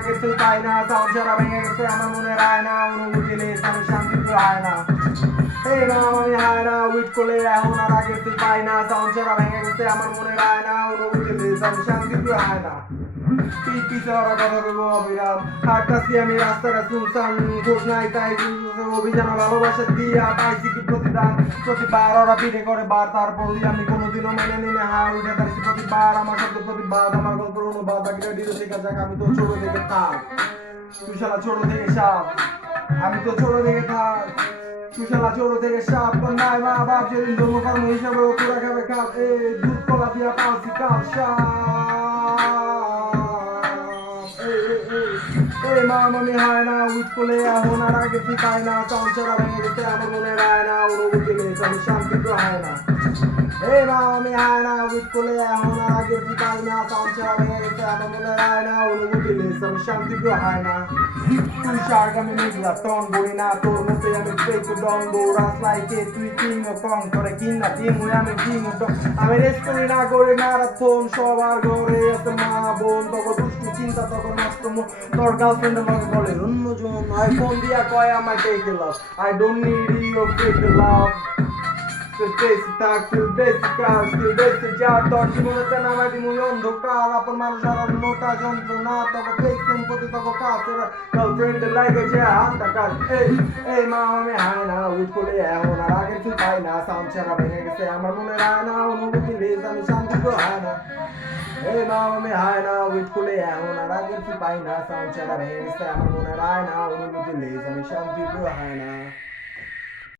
আগের তুই পাই না, সাউন্ড ছাড়া ভেঙে গেছে আমার মনে রায় না, অনুভূতি লেস আমি শান্তি পাই না। এই মাম আমি হায় না, উইট করলে এখন আর আগের তুই পাই না, সাউন্ড ছাড়া ভেঙে গেছে আমার মনে রায় না, অনুভূতি লেস আমি শান্তি পাই না। পিছে ওরা কথা বলবো অবিরাম, হাঁটতাছি আমি রাস্তাটা শুনছান, খোঁজ নাই তাই অভিযান ভালোবাসা দিয়া পাইছি কি প্রতিদান, প্রতিবার ওরা পিঠে করে বার, তারপরই আমি কোনোদিনও মেনে নিলে হার উঠে দাঁড়িয়েছি প্রতিবার, আমার শব্দ প্রতিবাদ, আমার গল্পের অনুবাদ, বাকিটা ডিরো শেখা যাক, আমি তো ছোট থেকে থাক, তুই শালা ছোট থেকে সাপ, আমি তো ছোট থেকে থাক, তুই শালা ছোট থেকে সাপ, তোর নাই মা বাপ যেদিন ধর্মকর্ম হিসাবে ও পুরা খাবে কাপ, এই দুধ কলা দিয়া পালছি কাপ এই মাম আমি হায় না, উইট করলে এখন আর আগে তুই পাই না, সাউন্ড ছাড়া ভেঙে গেছে আমার মনে রায় না, অনুভূতি লেস আমি শান্তি পাই না। এই মাম আমি হায় না, উইট করলে এখন আর আগে তুই পাই না, সাউন্ড ছাড়া ভেঙে গেছে আমার মনে রায় না, অনুভূতি লেস আমি শান্তি পাই না। তুই শার্ক আমি মেঘলা টন বই না, তোর মতে আমি ফেক ডন দৌড়াস লাইকে তুই কিং ও কং করে কিং না টিম হয়ে আমি কিং ও ডন, আমি রেস্ট করি না করে ম্যারাথন, সবার ঘরে আছে মা বোন, তখন দুষ্টু চিন্তা তখন নষ্ট মন, তোর গার্লফ্রেন্ড আমাকে বলে অন্যজন, আইফোন দিয়া কয় আমায় take love, I don't need your fake love, বেশি থাক তুই বেশি কাজ তুই বেশি যা, তোর জীবনেতে নামাই দিমু অন্ধকার, আপন মানুষ আর অন্যটা যন্ত্রণা, তখন ফেক সিম্পতি তখন কাছের গার্লফ্রেন্ড লাগে যে হাতটা কাজ। এই মা আমি হায় না, উইট করলে এখন আর আগে তুই পাই না, সাউন্ড ছাড়া ভেঙে গেছে আমার মনে রায় না, অনুভূতি লেস আমি শান্তি তো হায় না। এই মা আমি হায় না, উইট করলে এখন আর আগে তুই পাই না, সাউন্ড ছাড়া ভেঙে গেছে আমার মনে রায় না, অনুভূতি লেস আমি শান্তি তো হায় না।